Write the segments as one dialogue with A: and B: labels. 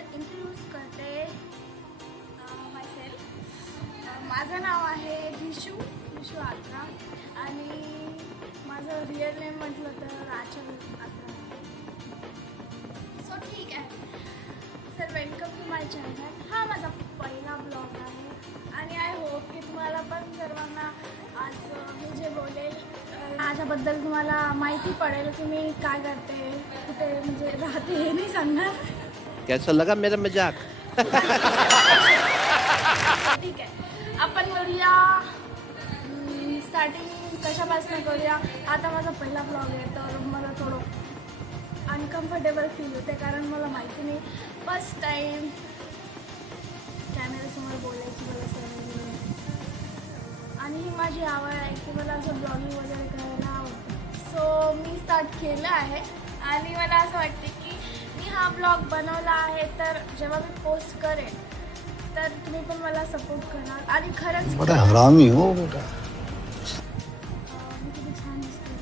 A: Introduce करते myself माझं नाव आहे विशू विशू आत्रा. आणि माझं रिअल नेम म्हटलं तर राचल आत्रा. सो ठीक आहे. Sir welcome to my channel हा माझा पहिला ब्लॉग आहे. आणि आय होप की तुम्हाला पण सर्वांना आज मी जे बोलेल माझ्याबद्दल तुम्हाला माहिती पडेल की मी काय करते कुठे म्हणजे राहते हे नाही सांगणार.
B: कैसा लगा मेरा मजाक।
A: ठीक आहे. आपण करूया स्टार्टिंग कशापासून करूया? आता माझा पहिला ब्लॉग आहे तर मला थोडं अनकम्फर्टेबल फील होते कारण मला माहिती नाही. फर्स्ट टाईम कॅमेऱ्यासमोर बोलायची मला सवय आणि ही माझी आवड आहे की मला असं ब्लॉगिंग वगैरे करायला आवडतं. सो मी स्टार्ट केलं आहे आणि मला असं वाटते हा ब्लॉग बनवला आहे तर जेव्हा मी पोस्ट करेन तर तुम्ही पण मला सपोर्ट कराल. आणि खरंच
C: बड़ा हरामी हो बेटा.
A: मी किती छान दिसते.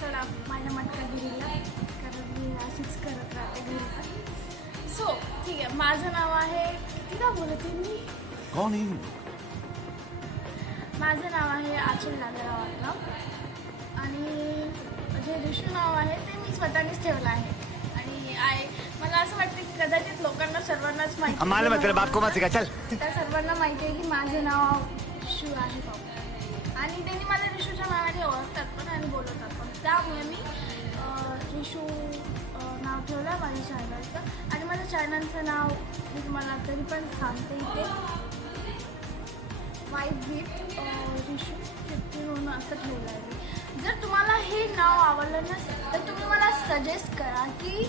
A: चला माझ्या कारण मी अशीच करत राहते घरी. पण सो ठीक आहे माझं नाव आहे कितीदा बोलते मी?
C: कौन है
A: माझं नाव आहे आचल नागराव आणि जे ऋषू नाव आहे ते मी स्वतःनेच ठेवलं आहे. आणि आय मला असं वाटतं की कदाचित लोकांना सर्वांनाच माहिती
D: हम मालूम है तेरे बाप को? मत सिखा चल.
A: त्या सर्वांना माहिती आहे की माझे नाव ऋषू आहे बाबा. आणि त्यांनी मला ऋषूच्या नावाने ओळखतात पण आणि बोलवतात पण. त्यामुळे मी अं, ऋषू अं, नाव ठेवलं आहे माझ्या चॅनलचं आणि माझ्या चॅनलचं नाव मी तुम्हाला तरी पण सांगते इथे. वाईट विथ ऋषू फिफ्टीन म्हणून असं ठेवलं आहे मी. जर तुम्हाला हे नाव आवडलं नसेल तर तुम्ही मला सजेस्ट करा की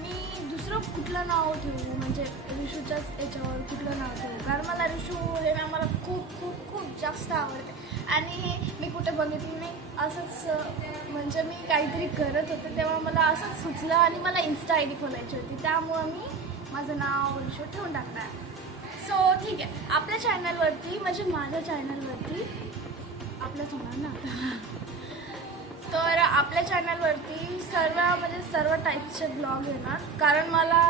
A: मी दुसरं कुठलं नाव ठेवू? म्हणजे रिशूच्याच याच्यावर कुठलं नाव ठेवू? कारण मला रिशू हे नाव मला खूप खूप खूप जास्त आवडते. आणि मी कुठे बघितलं नाही. असंच म्हणजे मी काहीतरी करत होते तेव्हा मला असंच सुचलं आणि मला इन्स्टा आय डी खोलायची होती. त्यामुळं मी माझं नाव रिशू ठेवून टाकणार. सो ठीक आहे. आपल्या चॅनलवरती म्हणजे माझ्या चॅनलवरती आपल्या चॅनलवरती सर्व म्हणजे सर्व टाईपचे ब्लॉग येणार. कारण मला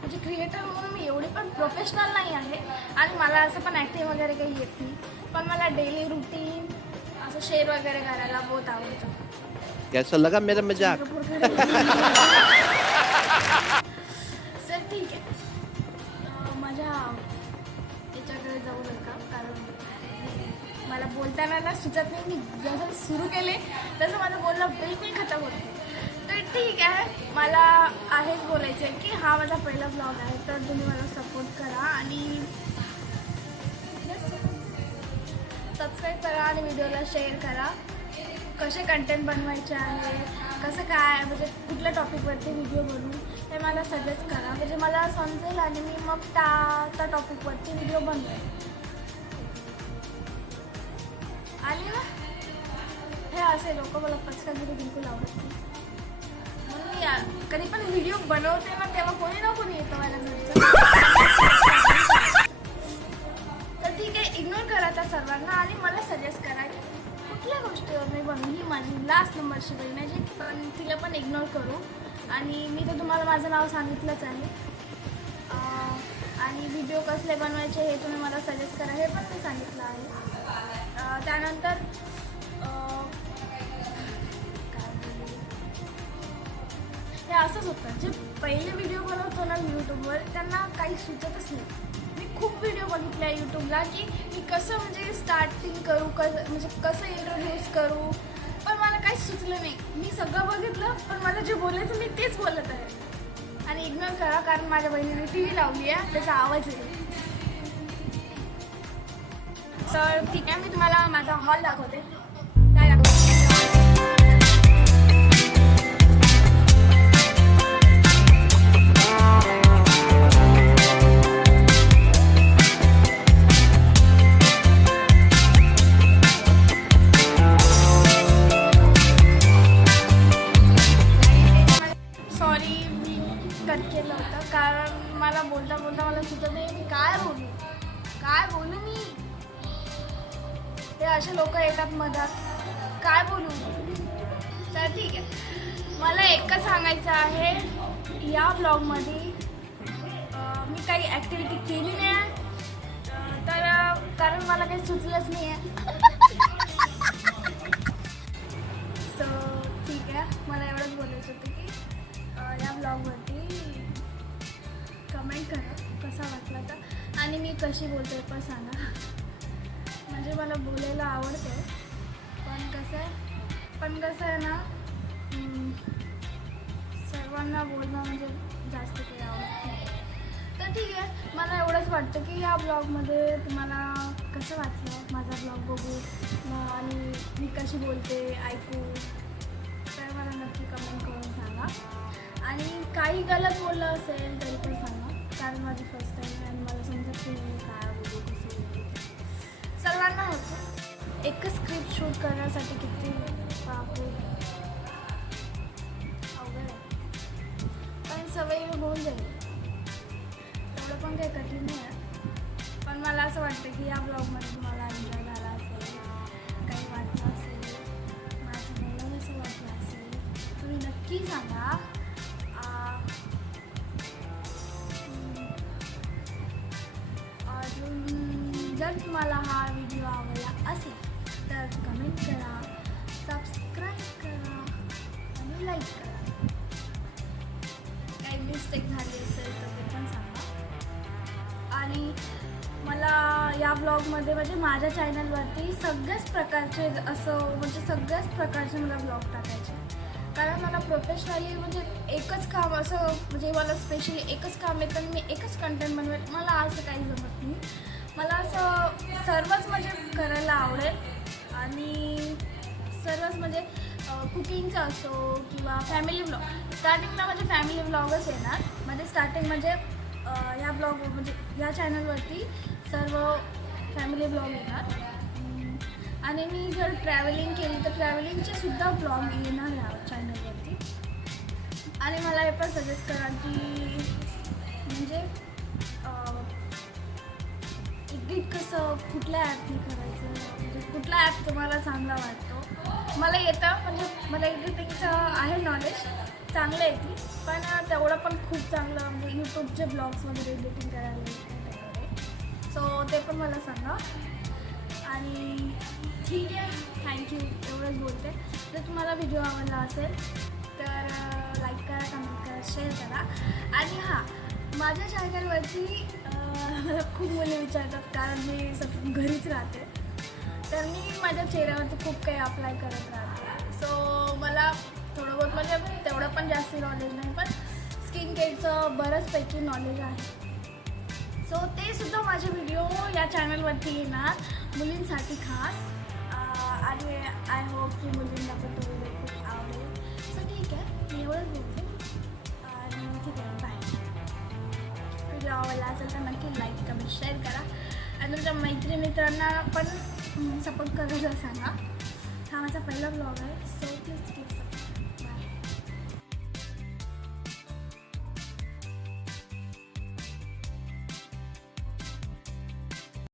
A: म्हणजे क्रिएटर म्हणून मी एवढी पण प्रोफेशनल नाही आहे. आणि मला असं पण ॲक्टिंग वगैरे काही येत नाही. पण मला डेली रुटीन असं शेअर वगैरे करायला बहुत आवडतं.
B: कैसा लगा मेरा मजाक.
A: सर ठीक आहे. माझ्या याच्याकडे जाऊ नका कारण मला बोलताना ना सुचत नाही. मी जसं सुरू केले तसं माझं बोलणं बिलकुल खतम होतं तर ठीक आहे. मला आहेच बोलायचं आहे की हा माझा पहिला ब्लॉग आहे. तर तुम्ही मला सपोर्ट करा आणि सबस्क्राईब करा आणि व्हिडिओला शेअर करा. कसे कंटेंट बनवायचे आहे कसं काय म्हणजे कुठल्या टॉपिकवरती व्हिडिओ बनवू हे मला सजेस्ट करा. म्हणजे मला समजेल आणि मी मग त्या त्या टॉपिकवरती व्हिडिओ बनवेल आणि ना? हे असे लोक मला पचकागिरी बिलकुल आवडत नाही. म्हणून मी या- कधी पण व्हिडिओ बनवते ना तेव्हा कोणी ना कोणी येतं मला घरचं तर ठीक आहे इग्नोर करा त्या सर्वांना आणि मला सजेस्ट करा की कुठल्या गोष्टीवर मी बनवू ही माझी लास्ट नंबरची बहीण आहे जी पण तिला पण इग्नोर करू. आणि मी तर तुम्हाला माझं नाव सांगितलंच आहे. अं, आणि व्हिडिओ कसले बनवायचे हे तुम्ही मला सजेस्ट करा हे पण मी सांगितलं आहे. त्यानंतर काय हे असंच होतं. जे पहिले व्हिडिओ बनवतो ना यूट्यूबवर त्यांना काही सुचतच नाही. मी खूप व्हिडिओ बघितले आहे यूट्यूबला की मी कसं म्हणजे स्टार्टिंग करू कसं म्हणजे कसं इंट्रोड्यूस करू. पण मला काहीच सुचलं नाही. मी सगळं बघितलं पण मला जे बोलायचं मी तेच बोलत आहे. आणि इग्नोर करा कारण माझ्या बहिणीने टी व्ही लावली आहे. त्याचा आवाज येईल तर ठीक आहे मी तुम्हाला माझा हॉल दाखवते. काय दाखवते? मला एकच सांगायचं आहे या ब्लॉगमध्ये मी काही ॲक्टिव्हिटी केली नाही. तर कारण मला काही सुचलंच नाही आहे सो ठीक आहे. मला एवढंच बोलायचं होतं की या ब्लॉगवरती कमेंट करा कसा वाटला तर. आणि मी कशी बोलते पण सांगा. म्हणजे मला बोलायला आवडते पण कसं आहे पण कसं आहे ना हम्म, सर्वांना बोलणं म्हणजे जास्त काही आवडत नाही. तर ठीक आहे मला एवढंच वाटतं की या ब्लॉगमध्ये तुम्हाला कसं वाटलं माझा ब्लॉग बघू आणि मी कशी बोलते ऐकू? तर मला नक्की कमेंट करून सांगा. आणि काही गलत बोललं असेल तरी पण सांगा कारण माझी फर्स्ट टाईम आहे आणि मला समजत नाही मी काय बोलू कसं बोलू. सर्वांना होतं. एकच स्क्रिप्ट शूट करण्यासाठी किती होऊन जाईल तेवढं पण काही कठीण नाही आहे. पण मला असं वाटतं की या ब्लॉगमध्ये तुम्हाला एन्जॉय झाला असेल काही वाटलं असेल माझं बोलणं कसं वाटलं असेल तुम्ही नक्की सांगा. अजून जर तुम्हाला हा व्हिडिओ आवडला असेल तर कमेंट करा सबस्क्राईब करा आणि लाईक करा. मिस्टेक झाली असेल तर ते पण सांगा. आणि मला या ब्लॉगमध्ये म्हणजे माझ्या चॅनलवरती सगळ्याच प्रकारचे असं म्हणजे सगळ्याच प्रकारचे मला ब्लॉग टाकायचे कारण मला प्रोफेशनली म्हणजे एकच काम असं म्हणजे मला स्पेशली एकच काम येतं आणि मी एकच कंटेंट बनवेल मला असं काही जमत नाही. मला असं सर्वच म्हणजे करायला आवडेल. आणि सर्वच म्हणजे कुकिंगचा असो किंवा फॅमिली ब्लॉग स्टार्टिंगला म्हणजे फॅमिली ब्लॉगच येणार. म्हणजे स्टार्टिंग म्हणजे, म्हणजे या ब्लॉग म्हणजे या चॅनलवरती सर्व फॅमिली ब्लॉग येणार. आणि मी जर ट्रॅव्हलिंग केली तर ट्रॅव्हलिंगचे सुद्धा ब्लॉग येणार या चॅनलवरती आणि मला हे पण सजेस्ट करा की म्हणजे एडिट कसं कुठल्या ॲपने करायचं? म्हणजे कुठला ॲप तुम्हाला चांगला वाटतो? मला येतं म्हणजे मला एडिटिंगचं आहे नॉलेज चांगलं येते पण तेवढं पण खूप चांगलं म्हणजे यूट्यूबचे ब्लॉग्स वगैरे एडिटिंग करायला सो ते पण मला सांगा. आणि ठीक आहे. थँक्यू एवढंच बोलते. जर तुम्हाला व्हिडिओ आवडला असेल तर लाईक करा कमेंट करा शेअर करा. आणि हां माझ्या चॅनलवरती मला खूप मुले विचारतात कारण मी सतत घरीच राहते. तर मी माझ्या चेहऱ्यावरती खूप काही अप्लाय करत राहते. सो मला थोडं बहुत म्हणजे तेवढं पण जास्त नॉलेज नाही पण स्किन केअरचं बरंचपैकी नॉलेज आहे. सो ते सुद्धा माझे व्हिडिओ या चॅनलवरती येणार मुलींसाठी खास. आणि आय होप की मुलींना पण तो व्हिडिओ खूप आवडेल. सो ठीक आहे. मी एवढंच व्हिडिओ आवडला असेल तर नक्की लाईक कमेंट शेअर करा. आणि तुमच्या मैत्री मित्रांना पण सपोर्ट करायला सांगा. हा माझा पहिला ब्लॉग आहे. So please